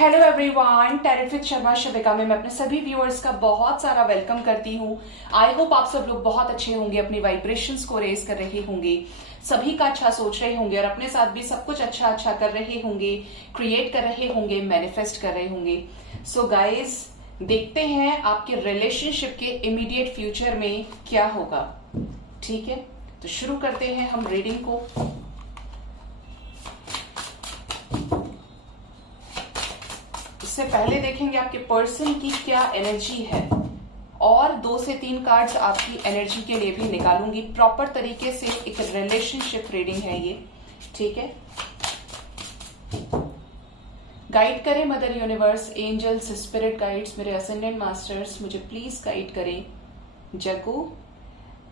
Hello everyone, terrific Sharma शबिका में मैं अपने सभी व्यूअर्स का बहुत सारा वेलकम करती हूँ। आई होप आप सब लोग बहुत अच्छे होंगे, अपनी वाइब्रेशंस को रेज कर रहे होंगे, सभी का अच्छा सोच रहे होंगे और अपने साथ भी सब कुछ अच्छा अच्छा कर रहे होंगे, क्रिएट कर रहे होंगे, मैनिफेस्ट कर रहे होंगे। सो गाइज, देखते हैं आपके रिलेशनशिप के इमीडिएट फ्यूचर में क्या होगा। ठीक है, तो शुरू करते हैं हम रीडिंग को। इससे पहले देखेंगे आपके पर्सन की क्या एनर्जी है और 2 से 3 कार्ड्स आपकी एनर्जी के लिए भी निकालूंगी। प्रॉपर तरीके से एक रिलेशनशिप रीडिंग है ये, ठीक है। गाइड करें mother universe, angels, spirit guides, मेरे असेंडेंट मास्टर्स, मुझे प्लीज गाइड करें। जग्गू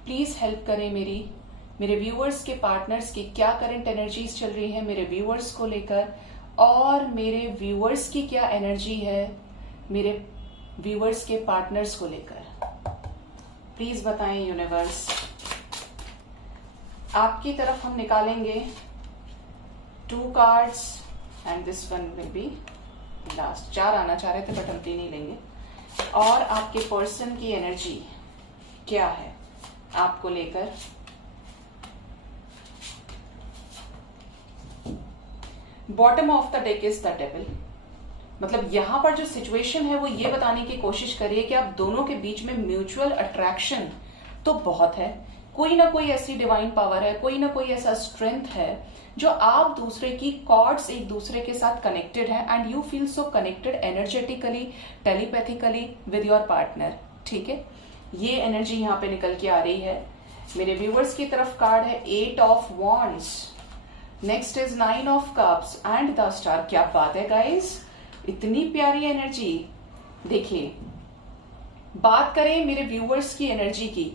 प्लीज हेल्प करें मेरे व्यूअर्स के पार्टनर्स की क्या करंट एनर्जीज चल रही है मेरे व्यूअर्स को लेकर, और मेरे व्यूअर्स की क्या एनर्जी है मेरे व्यूअर्स के पार्टनर्स को लेकर। प्लीज बताएं यूनिवर्स। आपकी तरफ हम निकालेंगे 2 cards and this one will be last. 4 आना चाह रहे थे बट हम 3 ही लेंगे। और आपके पर्सन की एनर्जी क्या है आपको लेकर। Bottom of the deck is the devil. मतलब यहां पर जो सिचुएशन है वो ये बताने की कोशिश करिए कि आप दोनों के बीच में म्यूचुअल अट्रैक्शन तो बहुत है, कोई ना कोई ऐसी डिवाइन पावर है, कोई ना कोई ऐसा स्ट्रेंथ है जो आप दूसरे की कॉर्ड्स एक दूसरे के साथ कनेक्टेड है and you feel so connected energetically, telepathically with your partner. ठीक है, ये एनर्जी यहां पे निकल के आ रही है। मेरे व्यूवर्स की तरफ कार्ड है 8 of wands, next is 9 of cups and the star. क्या बात है गाइस, इतनी प्यारी एनर्जी। देखिए, बात करें मेरे व्यूअर्स की एनर्जी की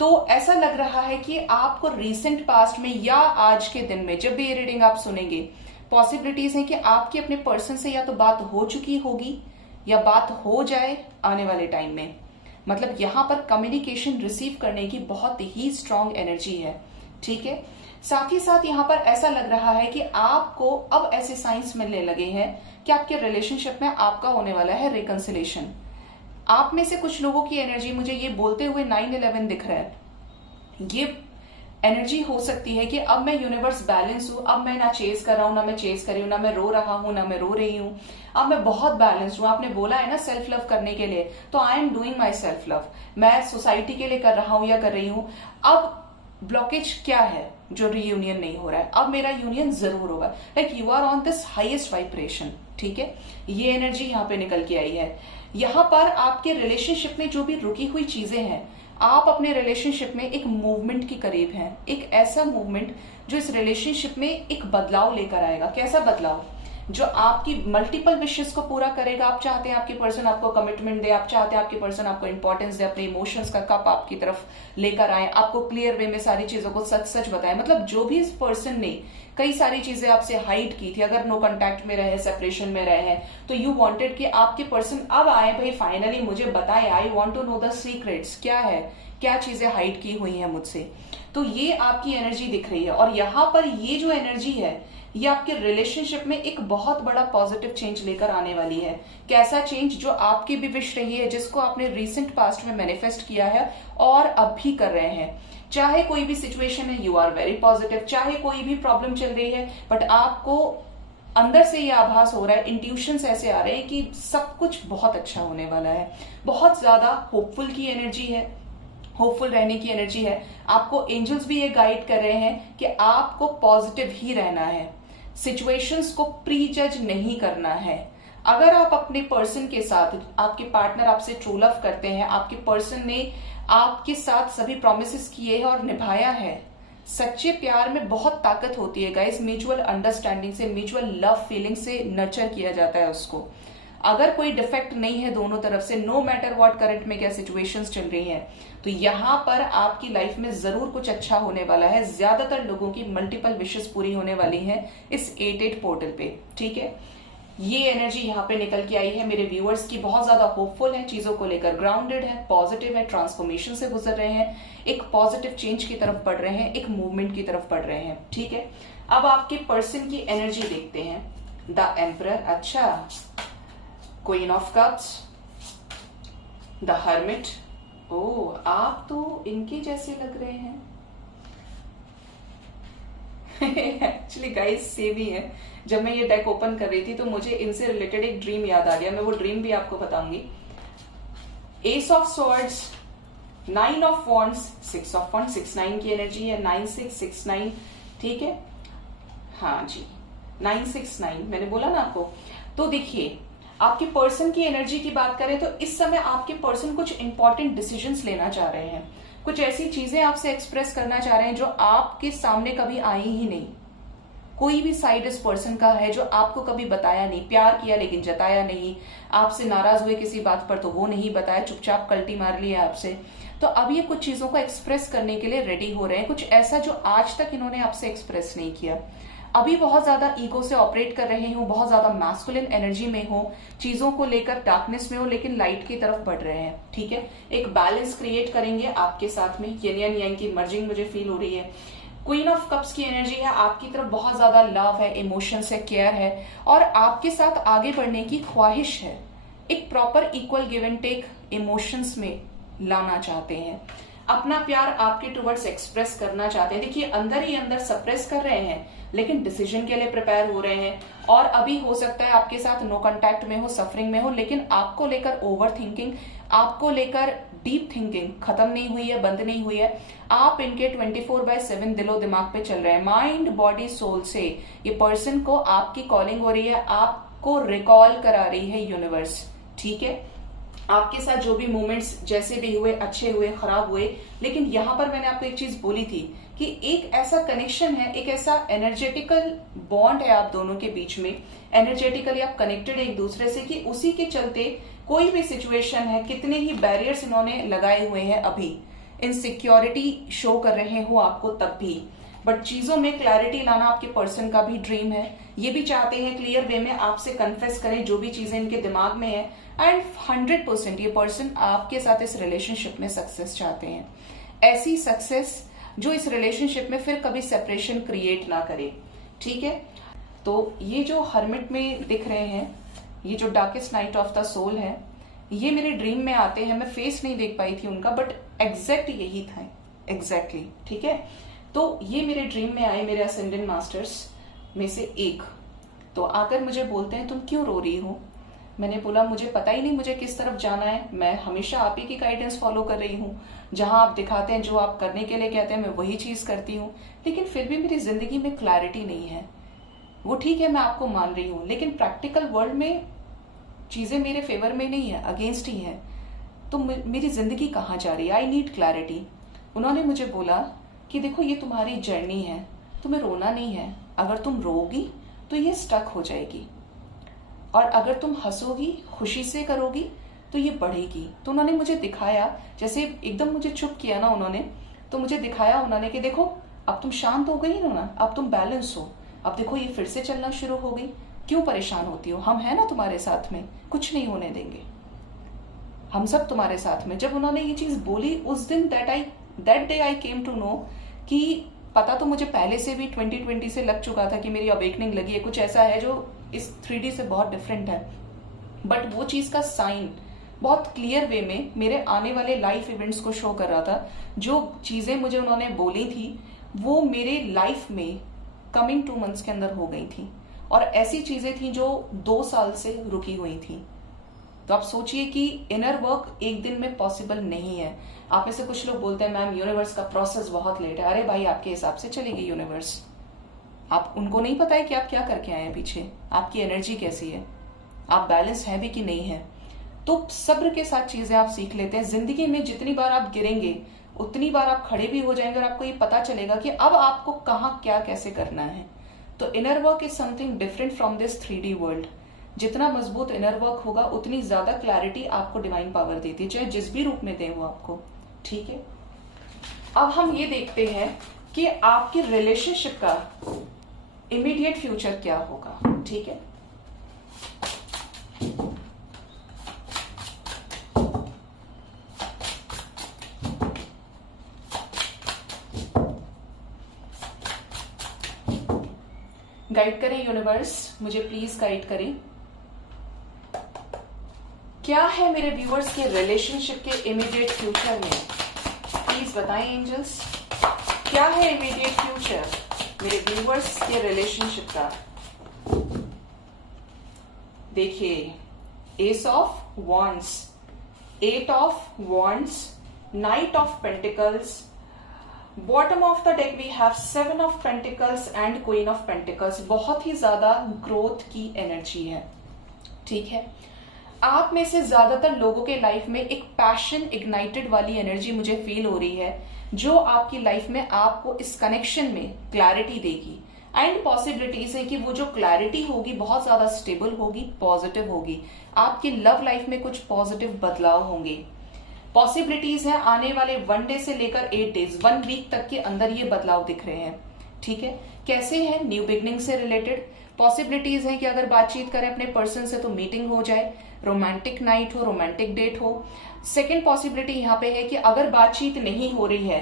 तो ऐसा लग रहा है कि आपको रीसेंट पास्ट में या आज के दिन में जब भी ये रीडिंग आप सुनेंगे, पॉसिबिलिटीज हैं कि आपकी अपने पर्सन से या तो बात हो चुकी होगी या बात हो जाए आने वाले टाइम में। मतलब यहां पर कम्युनिकेशन रिसीव करने की बहुत ही स्ट्रांग एनर्जी है। ठीक है, साथ ही साथ यहां पर ऐसा लग रहा है कि आपको अब ऐसे साइंस मिलने लगे हैं कि आपके रिलेशनशिप में आपका होने वाला है रिकंसिलेशन। आप में से कुछ लोगों की एनर्जी मुझे ये बोलते हुए 9/11 दिख रहा है। ये एनर्जी हो सकती है कि अब मैं यूनिवर्स बैलेंस हूं, अब मैं ना चेज कर रहा हूं ना मैं चेज कर रही हूं, ना मैं रो रहा हूं ना मैं रो रही हूं, अब मैं बहुत बैलेंस हूं। आपने बोला है ना सेल्फ लव करने के लिए, तो I am doing my self love. मैं सोसाइटी के लिए कर रहा हूं या कर रही हूं। अब ब्लॉकेज क्या है जो रीयूनियन नहीं हो रहा है, अब मेरा यूनियन जरूर होगा। Like you are on this highest vibration. ठीक है, ये एनर्जी यहाँ पे निकल के आई है। यहाँ पर आपके रिलेशनशिप में जो भी रुकी हुई चीजें हैं, आप अपने रिलेशनशिप में एक मूवमेंट के करीब हैं, एक ऐसा मूवमेंट जो इस रिलेशनशिप में एक बदलाव लेकर आएगा। कैसा बदलाव? जो आपकी मल्टीपल विशेस को पूरा करेगा। आप चाहते हैं आपके पर्सन आपको कमिटमेंट दे, आप चाहते हैं आपके पर्सन आपको इंपॉर्टेंस दे, अपने इमोशंस का कप आपकी तरफ लेकर आए, आपको क्लियर वे में सारी चीजों को सच सच बताए। मतलब जो भी इस पर्सन ने कई सारी चीजें आपसे हाइड की थी, अगर नो कांटेक्ट में रहे, सेपरेशन में रहे हैं, तो यू वांटेड कि आपके पर्सन अब आए, भाई फाइनली मुझे बताए, I want to know the secrets, क्या है, क्या चीजें हाइड की हुई हैं मुझसे। तो ये आपकी एनर्जी दिख रही है। और यहां पर ये जो एनर्जी है ये आपके रिलेशनशिप में एक बहुत बड़ा पॉजिटिव चेंज लेकर आने वाली है। कैसा चेंज? जो आपकी भी विश रही है, जिसको आपने रिसेंट पास्ट में मैनिफेस्ट किया है और अब भी कर रहे हैं। चाहे कोई भी सिचुएशन है, यू आर वेरी पॉजिटिव, चाहे कोई भी प्रॉब्लम चल रही है, बट आपको अंदर से ये आभास हो रहा है, इंट्यूशंस ऐसे आ रहे हैं कि सब कुछ बहुत अच्छा होने वाला है। बहुत ज्यादा होपफुल की एनर्जी है, होपफुल रहने की एनर्जी है। आपको एंजल्स भी ये गाइड कर रहे हैं कि आपको पॉजिटिव ही रहना है, सिचुएशंस को प्री जज नहीं करना है। अगर आप अपने पर्सन के साथ, आपके पार्टनर आपसे ट्रू लव करते हैं, आपके पर्सन ने आपके साथ सभी प्रोमिसेस किए हैं और निभाया है, सच्चे प्यार में बहुत ताकत होती है गाइस। म्यूचुअल अंडरस्टैंडिंग से, म्यूचुअल लव फीलिंग से नर्चर किया जाता है उसको। अगर कोई डिफेक्ट नहीं है दोनों तरफ से, नो मैटर व्हाट करंट में क्या सिचुएशंस चल रही हैं, तो यहां पर आपकी लाइफ में जरूर कुछ अच्छा होने वाला है। ज्यादातर लोगों की मल्टीपल विशेस पूरी होने वाली हैं इस 8/8 पोर्टल पे। ठीक है, ये एनर्जी यहाँ पे निकल के आई है। मेरे व्यूअर्स की बहुत ज्यादा होपफुल है, चीजों को लेकर ग्राउंडेड है, पॉजिटिव है, ट्रांसफॉर्मेशन से गुजर रहे हैं, एक पॉजिटिव चेंज की तरफ बढ़ रहे हैं, एक मूवमेंट की तरफ बढ़ रहे हैं। ठीक है, अब आपके पर्सन की एनर्जी देखते हैं। The emperor. अच्छा, queen of cups, the hermit. ओ, आप तो इनके जैसे लग रहे हैं। एक्चुअली गाइस सेम ही है। जब मैं ये डेक ओपन कर रही थी तो मुझे इनसे रिलेटेड एक ड्रीम याद आ गया, मैं वो ड्रीम भी आपको बताऊंगी। S of swords, 9 of wands, 6 of wands, 6-9 की एनर्जी है, 9-6-6-9, ठीक है। हाँ जी, 9-6-9 मैंने बोला ना आपको। तो देखिए, आपके पर्सन की एनर्जी की बात करें तो इस समय आपके पर्सन कुछ इंपॉर्टेंट डिसीजंस लेना चाह रहे हैं, कुछ ऐसी चीजें आपसे एक्सप्रेस करना चाह रहे हैं जो आपके सामने कभी आई ही नहीं। कोई भी साइड इस पर्सन का है जो आपको कभी बताया नहीं, प्यार किया लेकिन जताया नहीं, आपसे नाराज हुए किसी बात पर तो वो नहीं बताया, चुपचाप कल्टी मार लिया आपसे। तो अब ये कुछ चीजों को एक्सप्रेस करने के लिए रेडी हो रहे हैं, कुछ ऐसा जो आज तक इन्होंने आपसे एक्सप्रेस नहीं किया। अभी बहुत ज्यादा ईगो से ऑपरेट कर रहे हो, बहुत ज्यादा मैस्कुलिन एनर्जी में हो, चीजों को लेकर डार्कनेस में हो, लेकिन लाइट की तरफ बढ़ रहे हैं, ठीक है। एक बैलेंस क्रिएट करेंगे आपके साथ में, येन यांग की मर्जिंग मुझे फील हो रही है। क्वीन ऑफ कप्स की एनर्जी है, आपकी तरफ बहुत ज्यादा लव है, इमोशंस है, केयर है, और आपके साथ आगे बढ़ने की ख्वाहिश है। एक proper equal give and take emotions में लाना चाहते हैं, अपना प्यार आपके टुवर्ड्स एक्सप्रेस करना चाहते हैं। देखिए, अंदर ही अंदर सप्रेस कर रहे हैं लेकिन डिसीजन के लिए प्रिपेयर हो रहे हैं। और अभी हो सकता है आपके साथ नो कांटेक्ट में हो, सफरिंग में हो, लेकिन आपको लेकर ओवर थिंकिंग, आपको लेकर डीप थिंकिंग खत्म नहीं हुई है, बंद नहीं हुई है। आप इनके 24/7 दिलो दिमाग पे चल रहे हैं, माइंड बॉडी सोल से ये पर्सन को आपकी कॉलिंग हो रही है, आपको रिकॉल करा रही है यूनिवर्स, ठीक है। आपके साथ जो भी मोमेंट्स जैसे भी हुए, अच्छे हुए, खराब हुए, लेकिन यहां पर मैंने आपको एक चीज बोली थी कि एक ऐसा कनेक्शन है, एक ऐसा एनर्जेटिकल बॉन्ड है आप दोनों के बीच में, एनर्जेटिकली आप कनेक्टेड है एक दूसरे से, कि उसी के चलते कोई भी सिचुएशन है, कितने ही बैरियर्स इन्होंने लगाए हुए हैं, अभी इनसिक्योरिटी शो कर रहे हो आपको तब भी, बट चीजों में क्लैरिटी लाना आपके पर्सन का भी ड्रीम है। ये भी चाहते हैं क्लियर वे में आपसे कन्फेस करें जो भी चीजें इनके दिमाग में है, एंड 100% ये पर्सन आपके साथ इस रिलेशनशिप में सक्सेस चाहते हैं, ऐसी सक्सेस जो इस रिलेशनशिप में फिर कभी सेपरेशन क्रिएट ना करे, ठीक है। तो ये जो हर्मिट में दिख रहे हैं, ये जो darkest night of the soul है, ये मेरे ड्रीम में आते हैं। मैं फेस नहीं देख पाई थी उनका, बट एग्जैक्ट यही था, एग्जैक्टली, ठीक है। तो ये मेरे ड्रीम में आए, मेरे असेंडेंट मास्टर्स में से एक। तो आकर मुझे बोलते हैं तुम क्यों रो रही हो। मैंने बोला मुझे पता ही नहीं मुझे किस तरफ जाना है, मैं हमेशा आप ही की गाइडेंस फॉलो कर रही हूँ, जहां आप दिखाते हैं, जो आप करने के लिए कहते हैं, मैं वही चीज करती हूँ, लेकिन फिर भी मेरी जिंदगी में क्लैरिटी नहीं है। वो ठीक है, मैं आपको मान रही हूँ, लेकिन प्रैक्टिकल वर्ल्ड में चीजें मेरे फेवर में नहीं है, अगेंस्ट ही है। तो मेरी जिंदगी कहाँ जा रही है, आई नीड क्लैरिटी। उन्होंने मुझे बोला कि देखो ये तुम्हारी जर्नी है, तुम्हें रोना नहीं है, अगर तुम रोगी तो ये स्टक हो जाएगी, और अगर तुम हंसोगी, खुशी से करोगी तो ये बढ़ेगी। तो उन्होंने मुझे दिखाया, जैसे एकदम मुझे चुप किया ना उन्होंने, तो मुझे दिखाया उन्होंने कि देखो अब तुम शांत हो गई ना, अब तुम बैलेंस हो, अब देखो ये फिर से चलना शुरू हो गई, क्यों परेशान होती हो, हम है ना तुम्हारे साथ में, कुछ नहीं होने देंगे, हम सब तुम्हारे साथ में। जब उन्होंने ये चीज बोली उस दिन, that day I came to know कि पता तो मुझे पहले से भी 2020 से लग चुका था कि मेरी अवेकनिंग लगी है, कुछ ऐसा है जो इस 3D से बहुत डिफरेंट है, बट वो चीज का साइन बहुत क्लियर वे में मेरे आने वाले लाइफ इवेंट्स को शो कर रहा था। जो चीजें मुझे उन्होंने बोली थी वो मेरे लाइफ में कमिंग 2 मंथ्स के अंदर हो गई थी, और ऐसी चीजें थी जो 2 साल से रुकी हुई थी। तो आप सोचिए कि इनर वर्क एक दिन में पॉसिबल नहीं है। आप में से कुछ लोग बोलते हैं मैम यूनिवर्स का प्रोसेस बहुत लेट है। अरे भाई, आपके हिसाब से चलेगी यूनिवर्स, आप उनको नहीं पता है कि आप क्या करके आए हैं पीछे, आपकी एनर्जी कैसी है, आप बैलेंस है भी कि नहीं है। तो सब्र के साथ चीजें आप सीख लेते हैं। जिंदगी में जितनी बार आप गिरेंगे उतनी बार आप खड़े भी हो जाएंगे, और आपको ये पता चलेगा कि अब आपको कहाँ क्या कैसे करना है। तो inner work is something different from this 3D world. जितना मजबूत इनर वर्क होगा उतनी ज्यादा क्लैरिटी आपको डिवाइन पावर देती है, चाहे जिस भी रूप में दे वो आपको, ठीक है। अब हम ये देखते हैं कि आपकी रिलेशनशिप का इमीडिएट फ्यूचर क्या होगा, ठीक है। गाइड करें यूनिवर्स, मुझे प्लीज गाइड करें। क्या है मेरे व्यूअर्स के रिलेशनशिप के इमीडिएट फ्यूचर में? प्लीज बताएं एंजल्स, क्या है इमीडिएट फ्यूचर मेरे व्यूअर्स के रिलेशनशिप का? देखिए, ace of wands, 8 of wands, knight of pentacles, bottom of the deck we have 7 of pentacles and queen of pentacles. बहुत ही ज्यादा ग्रोथ की एनर्जी है, ठीक है। आप में से ज्यादातर लोगों के लाइफ में एक पैशन इग्नाइटेड वाली एनर्जी मुझे फील हो रही है, जो आपकी लाइफ में आपको इस कनेक्शन में क्लैरिटी देगी। एंड पॉसिबिलिटीज है कि वो जो क्लैरिटी होगी बहुत ज्यादा स्टेबल होगी, पॉजिटिव होगी। आपकी लव लाइफ में कुछ पॉजिटिव बदलाव होंगे। पॉसिबिलिटीज है आने वाले 1 डे से लेकर 8 डेज, 1 वीक तक के अंदर ये बदलाव दिख रहे हैं, ठीक है। कैसे है? न्यू बिगनिंग से रिलेटेड पॉसिबिलिटीज है कि अगर बातचीत करें अपने पर्सन से तो मीटिंग हो जाए, रोमांटिक नाइट हो, रोमांटिक डेट हो। सेकेंड पॉसिबिलिटी यहाँ पे है कि अगर बातचीत नहीं हो रही है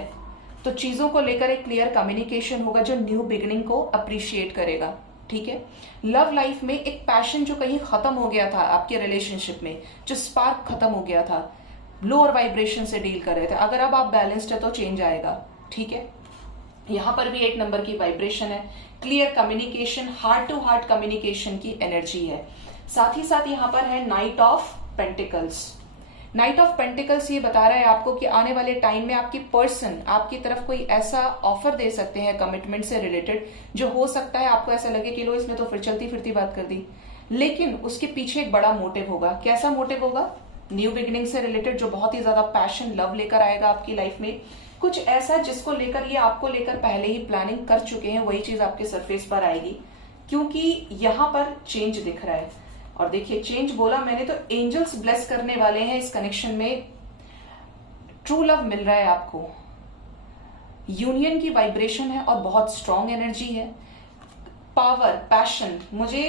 तो चीजों को लेकर एक क्लियर कम्युनिकेशन होगा जो न्यू बिगनिंग को अप्रिशिएट करेगा, ठीक है। लव लाइफ में एक पैशन जो कहीं खत्म हो गया था आपके रिलेशनशिप में, जो स्पार्क खत्म हो गया था, लोअर वाइब्रेशन से डील कर रहे थे, अगर अब आप बैलेंस्ड है तो चेंज आएगा, ठीक है। यहां पर भी 8 नंबर की वाइब्रेशन है, clear communication, heart to heart communication की एनर्जी है। साथ ही साथ यहां पर है knight of pentacles. Knight of pentacles ये बता रहा है आपको कि आने वाले टाइम में आपकी पर्सन आपकी तरफ कोई ऐसा ऑफर दे सकते हैं कमिटमेंट से रिलेटेड, जो हो सकता है आपको ऐसा लगे कि लो इसमें तो फिर चलती फिरती बात कर दी, लेकिन उसके पीछे एक बड़ा मोटिव होगा। कैसा मोटिव होगा? न्यू बिगिनिंग से रिलेटेड, जो बहुत ही ज्यादा पैशन, लव लेकर आएगा आपकी लाइफ में। कुछ ऐसा जिसको लेकर ये आपको लेकर पहले ही प्लानिंग कर चुके हैं, वही चीज आपके सरफेस पर आएगी, क्योंकि यहां पर चेंज दिख रहा है। और देखिए, चेंज बोला मैंने तो एंजल्स ब्लेस करने वाले हैं इस कनेक्शन में। ट्रू लव मिल रहा है आपको, यूनियन की वाइब्रेशन है और बहुत स्ट्रॉन्ग एनर्जी है। पावर, पैशन, मुझे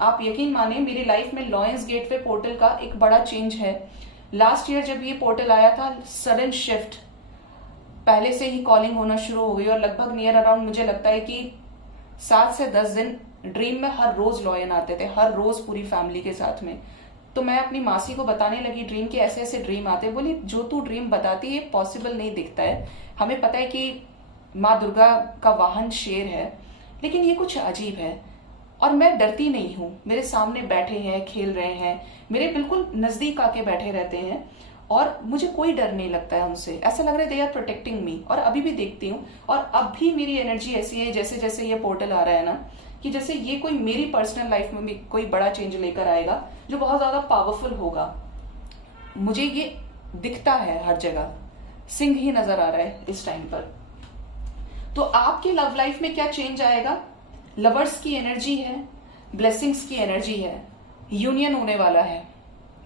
आप यकीन माने मेरी लाइफ में लॉयंस गेटवे पोर्टल का एक बड़ा चेंज है। लास्ट ईयर जब ये पोर्टल आया था, सडन शिफ्ट, पहले से ही कॉलिंग होना शुरू हो गई और लगभग नियर अराउंड मुझे लगता है कि 7 से 10 दिन ड्रीम में हर रोज लॉयन आते थे, हर रोज पूरी फैमिली के साथ में। तो मैं अपनी मासी को बताने लगी ड्रीम के ऐसे ऐसे ड्रीम आते। बोली जो तू ड्रीम बताती है पॉसिबल नहीं दिखता है, हमें पता है कि माँ दुर्गा का वाहन शेर है, लेकिन ये कुछ अजीब है। और मैं डरती नहीं हूं, मेरे सामने बैठे हैं, खेल रहे हैं, मेरे बिल्कुल नजदीक आके बैठे रहते हैं और मुझे कोई डर नहीं लगता है उनसे। ऐसा लग रहा है दे आर प्रोटेक्टिंग मी। और अभी भी देखती हूँ, और अब भी मेरी एनर्जी ऐसी है जैसे जैसे ये पोर्टल आ रहा है ना, कि जैसे ये कोई मेरी पर्सनल लाइफ में भी कोई बड़ा चेंज लेकर आएगा जो बहुत ज्यादा पावरफुल होगा। मुझे ये दिखता है हर जगह, सिंह ही नजर आ रहा है इस टाइम पर। तो आपकी लव लाइफ में क्या चेंज आएगा? लवर्स की एनर्जी है, ब्लेसिंग्स की एनर्जी है, यूनियन होने वाला है।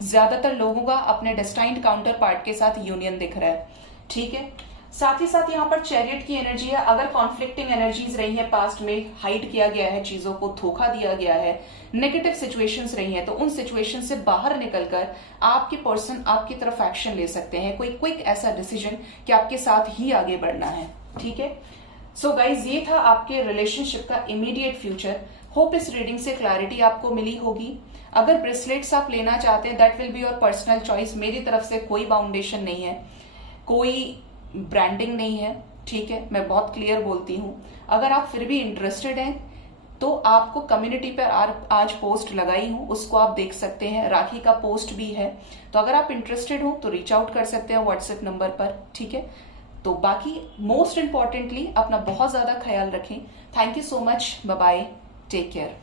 ज्यादातर लोगों का अपने डेस्टाइन्ड काउंटर पार्ट के साथ यूनियन दिख रहा है, ठीक है। साथ ही साथ यहाँ पर चैरियट की एनर्जी है। अगर कॉन्फ्लिक्टिंग एनर्जीज रही है, पास्ट में हाइड किया गया है चीजों को, धोखा दिया गया है, नेगेटिव सिचुएशंस रही है, तो उन सिचुएशन से बाहर निकलकर आपके पर्सन आपकी तरफ एक्शन ले सकते हैं, कोई क्विक ऐसा डिसीजन कि आपके साथ ही आगे बढ़ना है, ठीक है। सो गाइज, ये था आपके रिलेशनशिप का इमीडिएट फ्यूचर। होप इस रीडिंग से क्लैरिटी आपको मिली होगी। अगर ब्रेसलेट्स आप लेना चाहते हैं, that will be your personal choice. मेरी तरफ से कोई बाउंडेशन नहीं है, कोई ब्रांडिंग नहीं है, ठीक है। मैं बहुत क्लियर बोलती हूं। अगर आप फिर भी इंटरेस्टेड हैं तो आपको कम्युनिटी पर आज पोस्ट लगाई हूं, उसको आप देख सकते हैं। राखी का पोस्ट भी है, तो अगर आप इंटरेस्टेड हो तो रीच आउट कर सकते हैं व्हाट्सएप नंबर पर, ठीक है। तो बाकी मोस्ट इंपॉर्टेंटली अपना बहुत ज्यादा ख्याल रखें। Thank you so much, bye bye, take care.